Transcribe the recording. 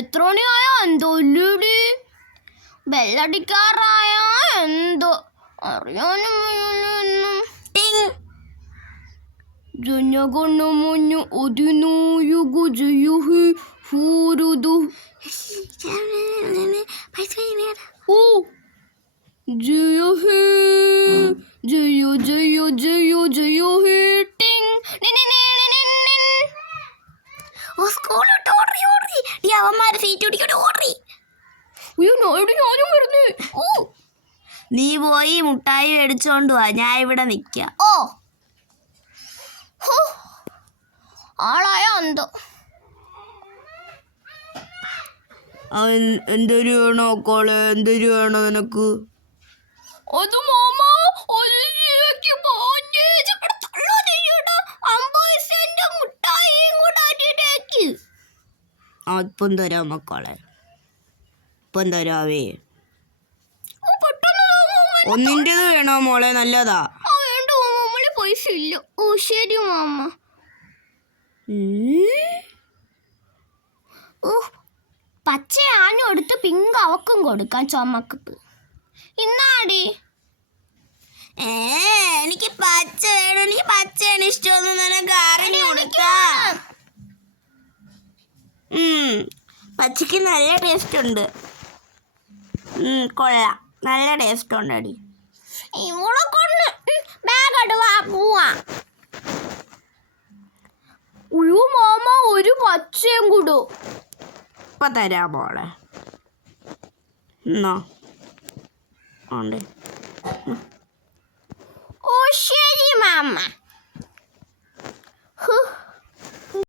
എത്ര മണിയായോ എന്തോ ഇല്ലടി, ബെല്ലടിക്കാറായ എന്തോ അറിയാനും ജനഗണമന അതിനായക ജയഹേ ഭാരത ഓ ജയ ഹേ ജയ ജയ ജയ ജയ ഹേ ടിങ്. സ്കൂളിലോട്ട് ഓടി ഓടി ഈ അവന്മാര് സീറ്റ് പിടിക്കോട്ട് ഓടി. ഞാനും വരുന്നേ. ഓ നീ പോയി മുട്ടായി മേടിച്ചോണ്ട് വാ, ഞാൻ ഇവിടെ നിൽക്കാം. ഓ ആളായ എന്തോ. എന്തൊരു വേണോ കോളെ, എന്തൊരു വേണോ നിനക്ക്? അത് മാമ ഇപ്പം തരാം മക്കളെ, ഇപ്പം തരാവേ. ഒന്നിൻ്റെത് വേണോ മോളെ? നല്ലതാ. വേണ്ട മാമ, പൈസ ഇല്ല. ഓ ശരി മാമ. പച്ച ആനും എടുത്ത് പിങ്ക് അവക്കും കൊടുക്കാൻ, ചുമക്ക്. ഇന്നാടി എനിക്ക് പച്ച വേണം, എനിക്ക് പച്ചയാണ് ഇഷ്ടമെന്ന് നിനക്ക് അറിഞ്ഞു കൊടുക്കാം. പച്ചക്ക് നല്ല ടേസ്റ്റ് ഉണ്ട്. കൊള്ളാം, നല്ല ടേസ്റ്റ് ഉണ്ട് അടി. ഇവളെ കൊണ്ട് ബാഗ് അടുവാ പോവാ. ഉയ്യോ മാമ, ഒരു പച്ചയും കൂടോ. ഇപ്പം തരാം മോളെ. എന്നോ ഉണ്ട്. ഓ ശരി മാമ.